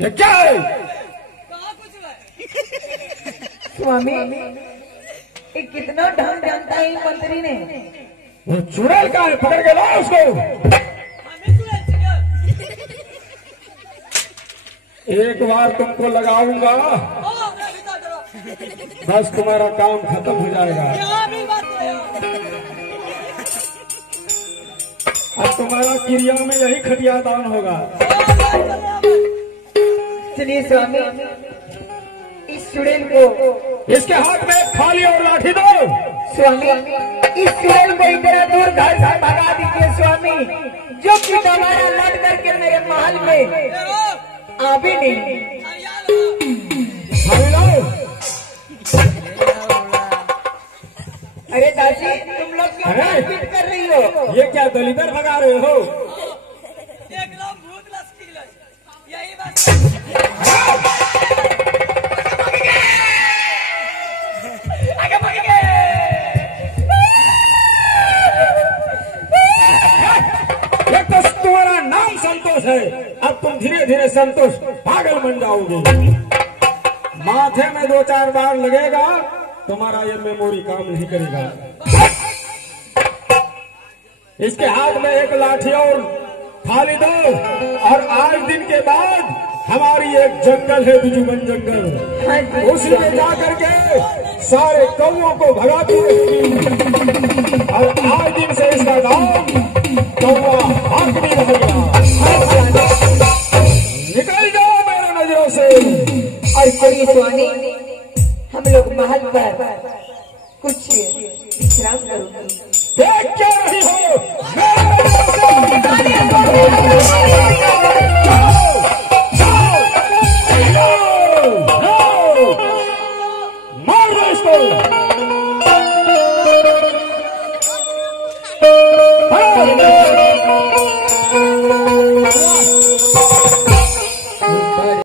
ये क्या है? स्वामी, ये कितना ढंग जानता है मंत्री ने। वो चुड़ैल का है, पकड़ के लाओ उसको। एक बार तुमको लगाऊंगा बस तुम्हारा काम खत्म हो जाएगा। अब तुम्हारा क्रिया में यही खटिया दान होगा। चलिए स्वामी, इस चुड़ैल को इसके हाथ में थाली और लाठी दो। स्वामी, इस चुड़ैल को इतना दूर घर से भगा दीजिए स्वामी, जो कि हमारा लड़ करके मेरे महल में आ भी नहीं। थाली लाओ। अरे दादी, तुम लोग क्यों मारपीट कर रही हो? ये क्या दलितर भगा रहे हो? एकदम भूत लस्की यही बात। एक तो तुम्हारा नाम संतोष है, अब तुम धीरे धीरे संतोष पागल बन जाओगे। माथे में 2-4 बार लगेगा, तुम्हारा ये मेमोरी काम नहीं करेगा। इसके हाथ में एक लाठी और थाली दो, और आज दिन के बाद हमारी एक जंगल है, बिजुबन जंगल, उसमें जाकर के सारे कौओं को भगाती रहेगी। और आज दिन से इसका नाम कौआ हाकमी रह गया। निकल जाओ मेरे नजरों से। और कोई स्वामी, हम लोग महल पर कुछ विश्राम करूंगी। देख क्या रही हो? मार दो इसको।